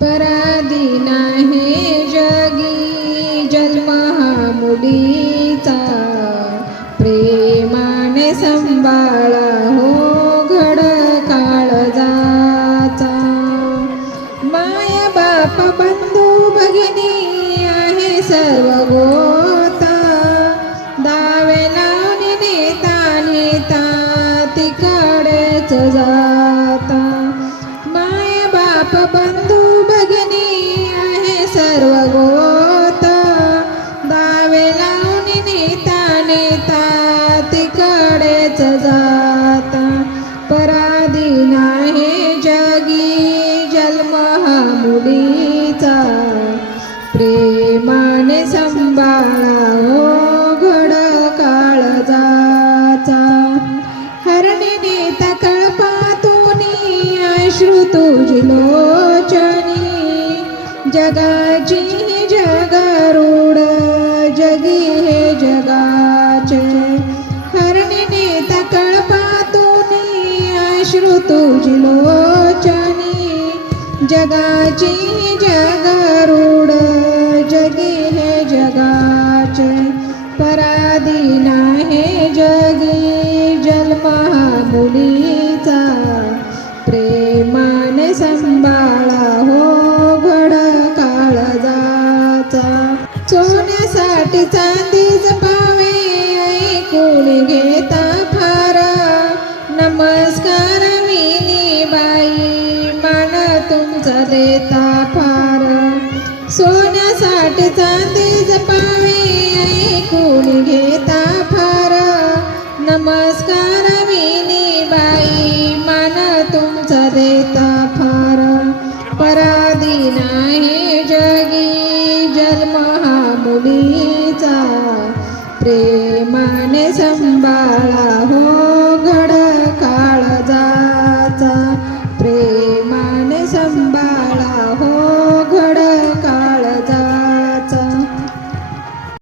परादिना हे जगी. जन्म हा मुलीचा प्रेमाने सांभाळा हो घड काळजाचा माया बाप बंधू भगिनी आहे सर्व गोता. दावे लावणे नेता नेता तिकडेच जा. मुलीचा प्रेमाने सांभाळा हो घड काळजाचा हरणीने तकळपातूनी अश्रू तुझी लोचनी. जगाची ही जगारूढ जगी हे जगाचे. हरणीने तकळपातूनी अश्रू तुझी लो जगाची जगरूड जगे हे जगाचे पराधीन आहे जगी जन्म मुलीचा प्रेमाने सांभाळा हो घड काळजाचा सोन्यासाठी चांदीच जपा देता फार सोन्यासाठी तेज पावे ऐकून घेता फार. नमस्कार विनी बाई मान तुमचा देता फार. पराधी नाही जगी जन्म हा मुलीचा. प्रेमाने संभाळा हो